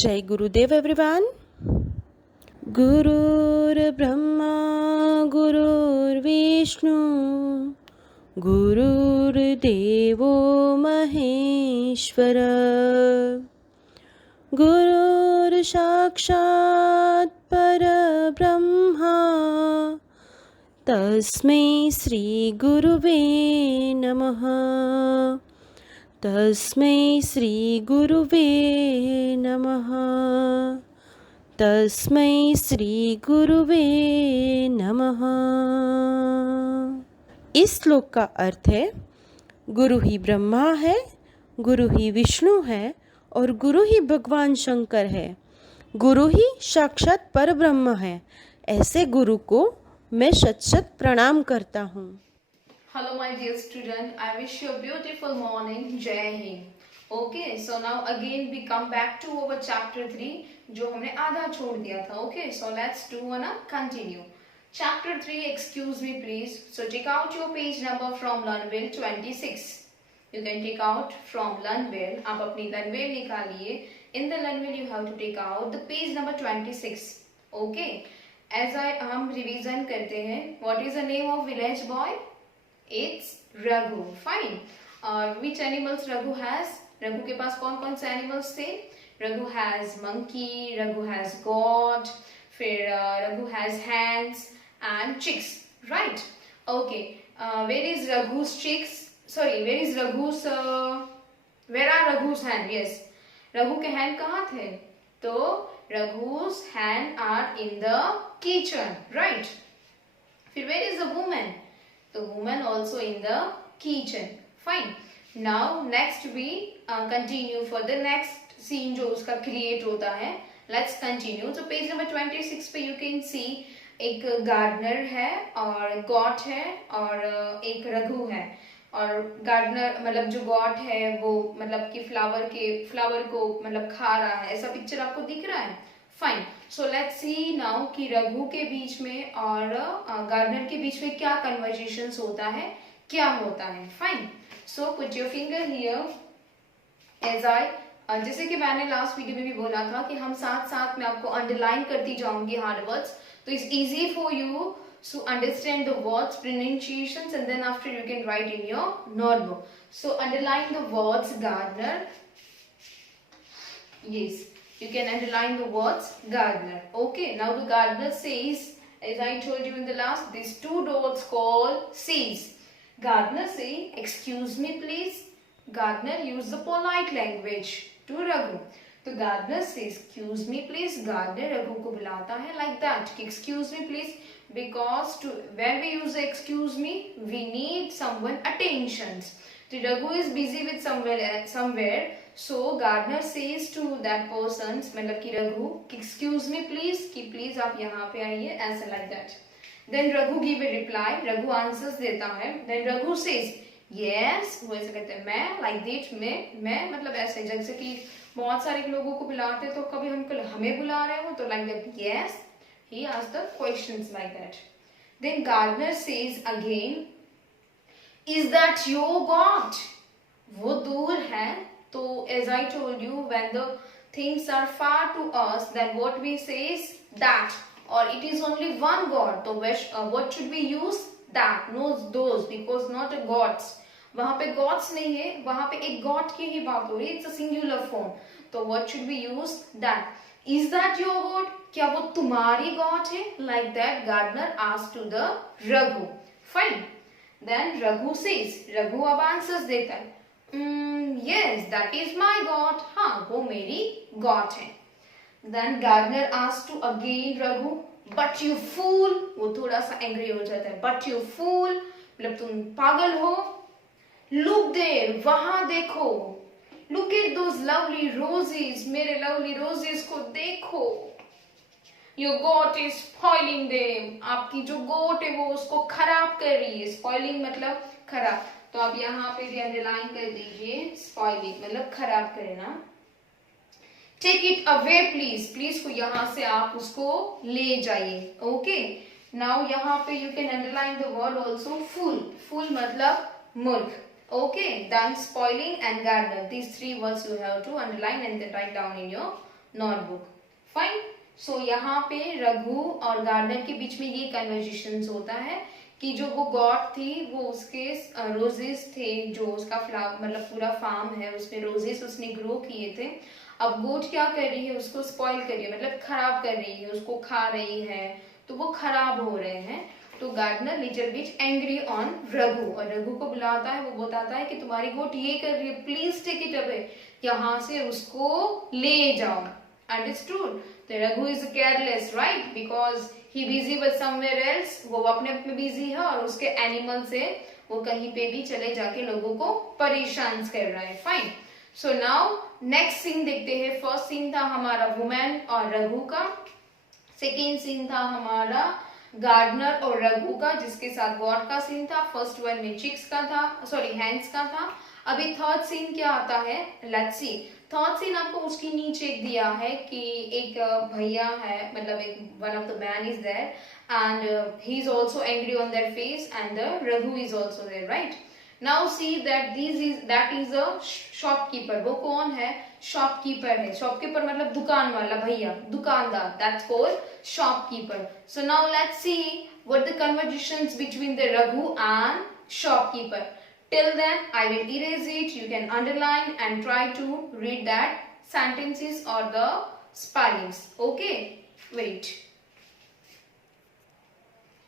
जय गुरुदेव एवरीवन। गुरुर्ब्रह्मा गुरुर्विष्णु गुरुर्देवो महेश्वर गुरुर्साक्षात् परब्रह्मा तस्मै श्री गुरुवे नमः। तस्मै श्री गुरुवे नमः। तस्मै श्री गुरुवे नमः। इस श्लोक का अर्थ है, गुरु ही ब्रह्मा है, गुरु ही विष्णु है और गुरु ही भगवान शंकर है। गुरु ही साक्षात परब्रह्म है। ऐसे गुरु को मैं शत शत प्रणाम करता हूँ। Hello my dear student, I wish you a beautiful morning. Jai Hind. Okay, so now again we come back to our chapter 3 जो हमने आधा छोड़ दिया था. Okay, so let's do wanna continue. Chapter 3, excuse me please. So take out your page number from Learnwell 26. You can take out from Learnwell. आप अपनी Learnwell निकालिए. In the Learnwell you have to take out the page number 26. Okay. As हम revision करते हैं. What is the name of village boy? It's Raghu. Fine. Which animals Raghu has? Raghu के पास कौन कौन से animals थे? Raghu has monkey, Raghu has goat, फिर Raghu has hens and chicks. Right? Okay. Where is Raghu's chicks? Sorry, where is Raghu's? Where are Raghu's hen? Yes. Raghu के hen कहाँ थे? तो Raghu's hen are in the kitchen. Right? फिर where is the woman? The woman also in the kitchen. Fine. Now next we continue for the next scene जो उसका create होता है. Let's continue. So page number 26 पे you can see एक gardener है और goat है और एक रघु है. और gardener मतलब जो goat है वो मतलब कि flower को मतलब खा रहा है. ऐसा picture आपको दिख रहा है? Fine. So let's see now कि रघु के बीच में और गार्डनर के बीच में क्या कन्वर्सेशंस होता है, क्या होता है. Fine. So put your finger here as I जैसे कि मैंने लास्ट वीडियो में भी बोला था कि हम साथ साथ में आपको अंडरलाइन करती जाऊंगी हार्ड वर्ड्स, तो it's easy for you to understand the words pronunciations and then after you can write in your notebook. So underline the words gardener. Yes. You can underline the words gardener. Okay, now the gardener says, as I told you in the last, these two dots called says. Gardener say, excuse me please. Gardener use the polite language to Raghu. तो gardener says, excuse me please. Gardener Raghu को बुलाता है like that. Excuse me please. Because when we use the excuse me, we need someone attentions. So Raghu is busy with somewhere. So gardener says to that person, मतलब कि Raghu, excuse me please, कि please आप यहाँ पे आइए, ऐसा like that. Then Raghu give a reply, Raghu answers देता है. Then Raghu says, yes, वो ऐसा कहते हैं, मैं like that, मैं मतलब ऐसे जैसे कि बहुत सारे लोगों को बुलाते तो कभी हमें बुला रहे हो तो like that, yes, he asks the questions like that. Then gardener says again, is that your goat? वो दूर है. So as I told you, when the things are far to us, then what we say is that, or it is only one god. So what should we use? That, no those, because not a gods. वहाँ पे gods नहीं है, वहाँ पे एक god की ही बात हो रही है. It's a singular form. So what should we use? That. Is that your god? क्या वो तुम्हारी god है? Like that, gardener asked to the Raghu. Fine. Then Raghu says, Raghu अब answers देता है. Yes, that is my god. हाँ, वो मेरी god है. Then gardener asked to again Raghu, but you fool. वो थोड़ा सा angry हो जाता है. But you fool, मतलब तुम पागल हो. Look there, वहाँ देखो. Look at those lovely roses. मेरे lovely roses को देखो. Your goat is spoiling them. आपकी जो goat है वो उसको खराब कर रही है. Spoiling मतलब खराब. तो आप यहाँ पे भी अंडरलाइन कर दीजिए, स्पॉइलिंग मतलब खराब करना. Take it away please. Please को यहाँ से आप उसको ले जाइए. ओके. नाउ यहाँ पे you can underline the word also fool. Fool मतलब मूर्ख. Okay. Then spoiling and gardener. These 3 words you have to underline and then write down in your notebook. Fine. So यहाँ पे रघु और गार्डनर के बीच में ये कन्वर्जेशन होता है कि जो वो गॉड थी वो उसके रोजेस थे, जो उसका फ्लावर मतलब पूरा फार्म है उसमें रोजेस उसने ग्रो किए थे। अब गोट क्या कर रही है, उसको स्पॉइल कर रही है, मतलब खराब कर रही है, उसको खा रही है, तो वो खराब हो रहे हैं। तो gardener little bit angry on Raghu, और रघु को बुलाता है, वो बताता है कि तुम्हारी गोट ये कर रही है, प्लीज टेक इट अवे, यहाँ से उसको ले जाओ। अंडरस्टूड? तो Raghu is careless, right, because he busy with somewhere else, वो अपने में बिजी है और उसके एनिमल से वो कहीं पे भी चले जाके लोगों को परेशान कर रहा है। Fine. So now next scene देखते हैं। फर्स्ट सीन था हमारा वुमेन और रघु का, सेकेंड सीन था हमारा गार्डनर और रघु का, जिसके साथ गॉड का सीन था। फर्स्ट वन में चिक्स का था, सॉरी हैंड्स का था। अभी थर्ड सीन क्या आता है, लेट्स सी। थर्ड सीन आपको उसके नीचे दिया है कि एक भैया है, मतलब एक one of the man is there and he is also angry on their face and the Raghu is also there, right. Now see that is a shopkeeper. वो कौन है, शॉपकीपर है। शॉपकीपर मतलब दुकान वाला भैया, दुकानदार, that's called shopkeeper. So now let's see what the conversations between the Raghu and shopkeeper. Till then, I will erase it. You can underline and try to read that sentences or the spellings. Okay? Wait.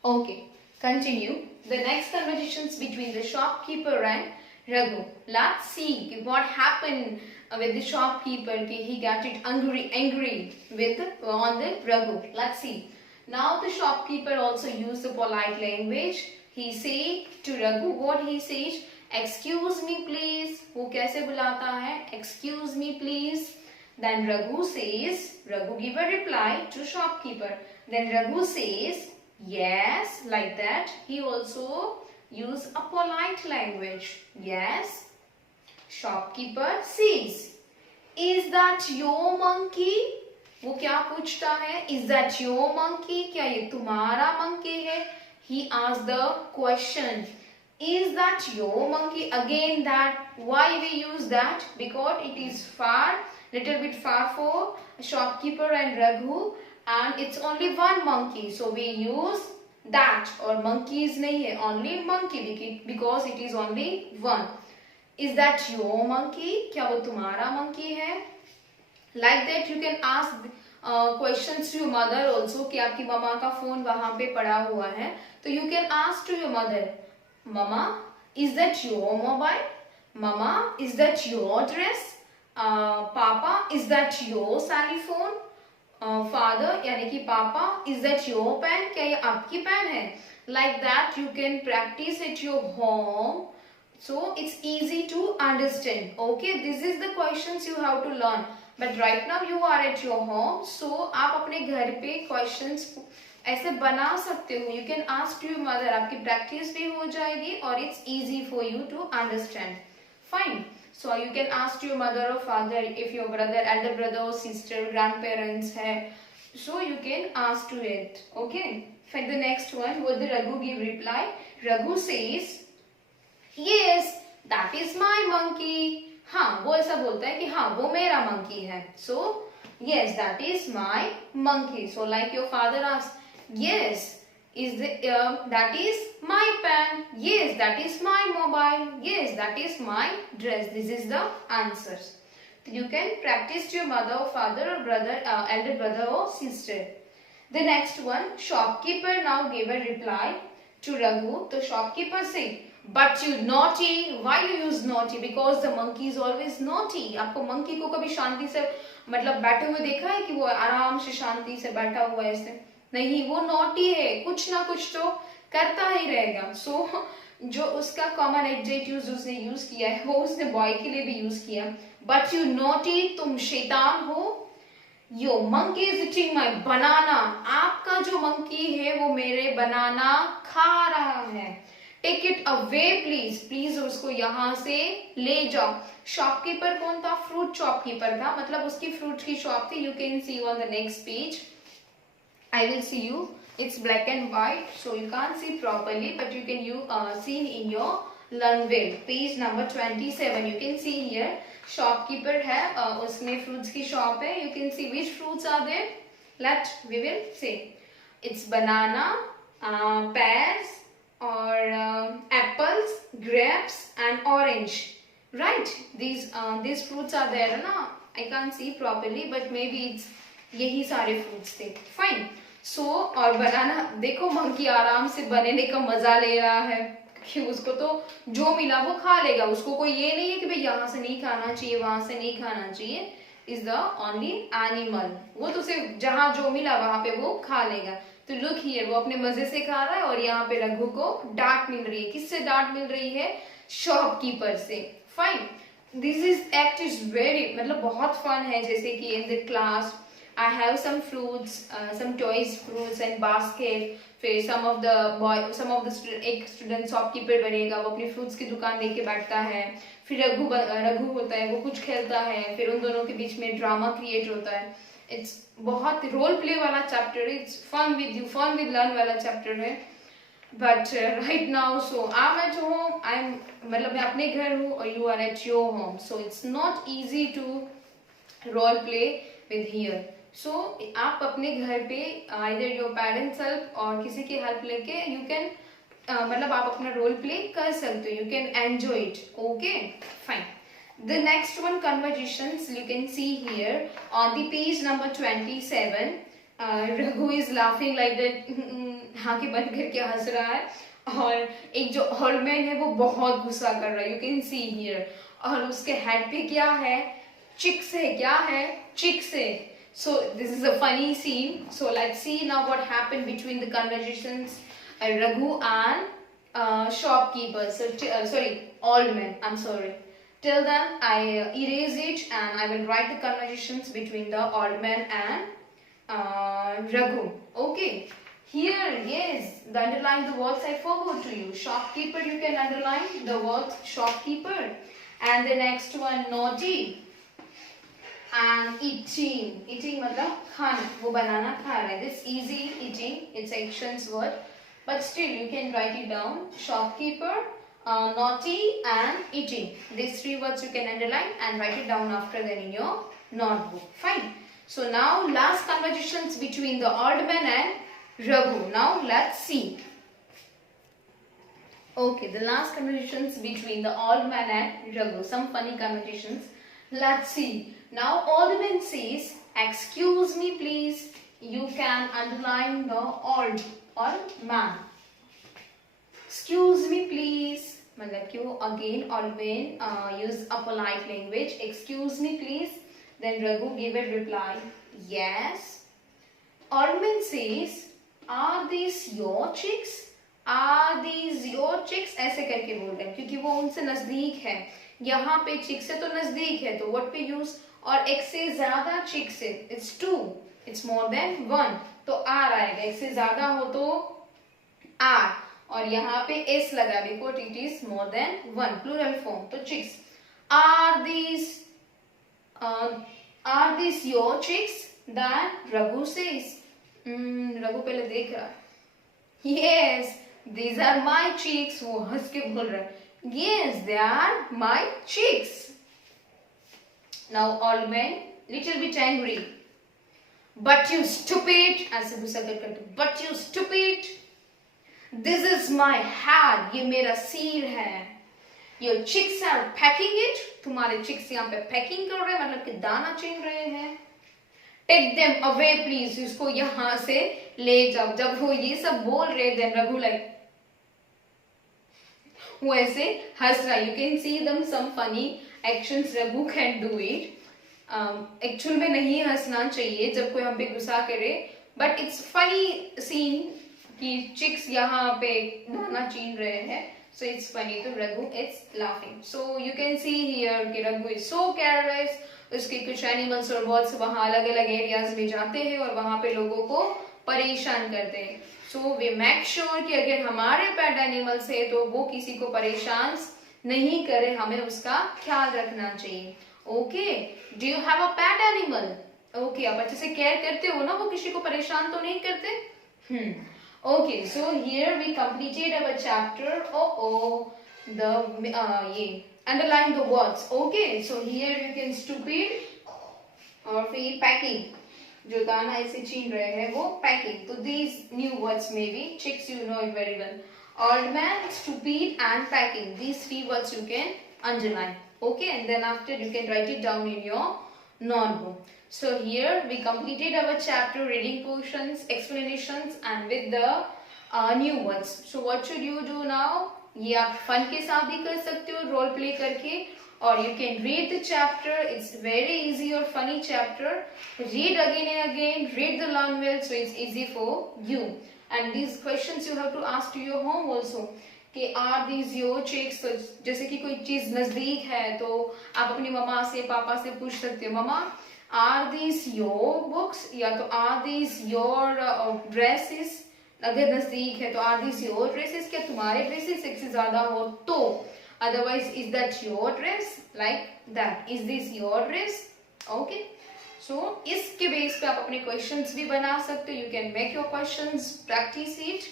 Okay. Continue. The next conversations between the shopkeeper and Raghu. Let's see what happened with the shopkeeper. He got it angry with on the Raghu. Let's see. Now the shopkeeper also used the polite language. He say to Raghu, what he says, excuse me please. वो कैसे बुलाता है, excuse me please. Then Raghu says, Raghu give a reply to shopkeeper. Then Raghu says yes, like that. He also use a polite language. Yes. Shopkeeper says, is that your monkey? वो क्या पूछता है, is that your monkey? क्या ये तुम्हारा monkey है? He asked the question, is that your monkey? Again that, why we use that? Because it is far, little bit far for shopkeeper and Raghu, and it's only one monkey, so we use that. Or monkeys nahi hai, only monkey, because it is only one. Is that your monkey? क्या वो तुम्हारा monkey है? Like that you can ask questions to your mother also, कि आपकी mama का phone वहां पे पड़ा हुआ है, तो you can ask to your mother, Mama, is that your mobile? Mama, is that your dress? Papa, is that your cell phone? Father, यानी कि पापा, is that your pen? क्या ये आपकी पेन है? Like that you can practice at your home, so it's easy to understand. Okay, this is the questions you have to learn. But right now you are at your home, so आप अपने घर पे questions ऐसे बना सकते हो. You can ask your mother, आपकी practice भी हो जाएगी और it's easy for you to understand. Fine. So you can ask your mother और father, if your brother, elder brother और सिस्टर, ग्रैंड पेरेंट्स है, so you can ask to it. Okay. फिर the next one, what the Raghu give reply. Raghu says, yes that is my monkey. हाँ, वो ऐसा बोलता है कि हाँ वो मेरा मंकी है. सो yes, that is my monkey. So like your father asked, yes, that is my pen. Yes, that is my mobile. Yes, that is my dress. This is the answers. You can practice to your mother or father or brother, elder brother or sister. The next one, shopkeeper now gave a reply to Raghu. So shopkeeper said, but you naughty. Why you use naughty? Because the monkey is always naughty. आपको monkey को कभी शांति से मतलब बैठे हुए देखा है कि वो आराम से शांति से बैठा हुआ है ऐसे? नहीं, वो नॉटी है, कुछ ना कुछ तो करता ही रहेगा. सो जो उसका कॉमन एडजेक्टिव उसने यूज किया है वो उसने बॉय के लिए भी यूज किया. बट यू नॉटी, तुम शैतान हो. यो मंकी इज ईटिंग माय बनाना. आपका जो मंकी है वो मेरे बनाना खा रहा है. Take it away please. Please उसको यहाँ से ले जाओ. शॉपकीपर कौन था? फ्रूट शॉपकीपर था, मतलब उसकी फ्रूट की शॉप थी. You can C on the next page. I will see you. It's black and white, so you can't see properly, but you can see in your Lunville, page number 27. You can see here shopkeeper है, उसमें fruits की shop है. You can see which fruits are there. We will say it's banana, pears, or apples, grapes, and orange. Right? These fruits are there ना. I can't see properly, but maybe it's यही सारे fruits थे. Fine. So और बनाना देखो monkey आराम से बनाने का मजा ले रहा है कि उसको तो जो मिला वो खा लेगा. उसको कोई ये नहीं है कि भाई यहाँ से नहीं खाना चाहिए, वहां से नहीं खाना चाहिए. Is the only animal. वो तो सिर्फ जहां जो मिला वहां पे वो खा लेगा. तो लुक हियर, वो अपने मजे से खा रहा है और यहाँ पे रघु को डांट मिल रही है. किससे डांट मिल रही है? शॉपकीपर से. Fine. This is act is very मतलब बहुत फन है. जैसे कि in the class I have some fruits, some toys fruits and basket. फिर some of the एक स्टूडेंट शॉपकीपर बनेगा, वो अपनी फ्रूट्स की दुकान लेके बैठता है. फिर रघु होता है, वो कुछ खेलता है. फिर उन दोनों के बीच में ड्रामा क्रिएट होता है. इट्स बहुत रोल प्ले वाला चैप्टर है. इट्स फन विद लर्न वाला चैप्टर है. But right now so I am at home. मतलब मैं अपने घर हूँ और you are at your home. So it's not easy to role play with here. So आप अपने घर पे आइदर योर पेरेंट्स हेल्प और किसी की हेल्प लेके यू कैन मतलब आप अपना रोल प्ले कर सकते हो. You can enjoy it. Okay fine. The next one conversations you can see here on the page number 27. Raghu is laughing like that. हाँ के बंद करके हंस रहा है. और एक जो ओल्ड मैन है वो बहुत गुस्सा कर रहा है. You can see here. और उसके हेड पे क्या है? चिक्स है. क्या है? चिक्स है. So this is a funny scene. So let's see now what happened between the conversations Raghu and shopkeeper. So sorry, old man. I'm sorry. Till then, I erase it and I will write the conversations between the old man and Raghu. Okay. Here, yes, the underline the words I forgot to you. Shopkeeper, you can underline the word shopkeeper. And the next one, naughty. And eating मतलब खाना. वो बनाना खा रहा है. This easy eating. It's actions word. But still you can write it down. Shopkeeper, naughty and eating. These three words you can underline and write it down after that in your notebook. Fine. So now last conversations between the old man and Raghu. Now let's see. Okay, the last conversations between the old man and Raghu. Some funny conversations. Let's see. Now old man says, excuse me please. You can underline the old or man. Excuse me please. मतलब कि वो again old man use a polite language. Excuse me please. Then Raghu gave a reply. Yes. Old man says, are these your chicks? Are these your chicks? ऐसे करके बोल रहे हैं क्योंकि वो उनसे नजदीक है. यहाँ पे चिक्स है तो नजदीक है तो व्हाट पे यूज. और एक से ज्यादा चिक्स है. इट्स 2. इट्स मोर देन 1 तो आर आएगा. एक से ज्यादा हो तो आर. और यहाँ पे एस लगा because it is more than 1 plural form. तो chicks. Are this your chicks? Then Raghu says. Raghu पहले देख रहा है. Yes these are my chicks. वो हंस के बोल रहा है. Yes, they are my chicks. Now old man little bit angry. But you stupid. ऐसे गुस्सा करके. But you stupid. This is my hat. ये मेरा सिर है. Your chicks are packing it. तुम्हारे chicks यहाँ पे packing कर रहे हैं मतलब कि दाना चुन रहे हैं. Take them away please. इसको यहाँ से ले जाओ. जब वो ये सब बोल रहे then रघु like वो ऐसे हंस रहा. You can see them some funny actions. Raghu can do it. Actual में नहीं हंसना चाहिए जब कोई हम पे गुस्सा करे. बट इट्स फनी सीन कि चिक्स यहाँ पे दाना छीन रहे हैं. So it's funny. तो Raghu it's laughing. So you can see here कि रघु इज सो केयरलेस. उसके कुछ एनिमल्स और बर्ड्स वहाँ अलग अलग एरियाज में जाते हैं और वहाँ पे लोगों को परेशान करते हैं. सो वी मेक श्योर कि अगर हमारे पेट एनिमल्स है तो वो किसी को परेशान नहीं करे. हमें उसका ख्याल रखना चाहिए. Okay. Do you have a pet animal? Okay. आप अच्छे से केयर करते हो ना? वो किसी को परेशान तो नहीं करते? Okay. So here we completed our chapter. underline the words. Okay, so here you can stupid और फिर packing. जो दाना ऐसे छीन रहे हैं वो packing. So these new words maybe chicks you know it very well. Old man, stupid and packing. These three words you can underline. Okay, and then after you can write it down in your notebook. So here we completed our chapter reading portions, explanations and with the new words. So what should you do now? ये आप fun के साथ भी कर सकते हो role play करके और you can read the chapter. It's very easy or funny chapter. Read again and again. Read the learn well so it's easy for you. And these questions you have to ask to your home also. कि are these your chicks? तो जैसे कि कोई चीज नजदीक है तो आप अपनी मम्मा से पापा से पूछ सकते हो मम्मा are these your books या तो are these your dresses अगर नजदीक है तो are these your dresses क्या तुम्हारे ड्रेसेस एक से ज्यादा हो तो otherwise is that your dress like that is this your dress okay so इसके बेस पे आप अपने क्वेश्चंस भी बना सकते हो you can make your questions practice it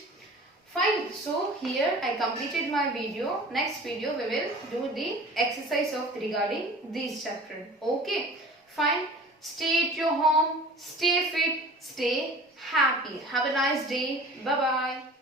fine so here I completed my video next video we will do the exercise of regarding this chapter okay fine stay at your home stay fit stay happy have a nice day bye bye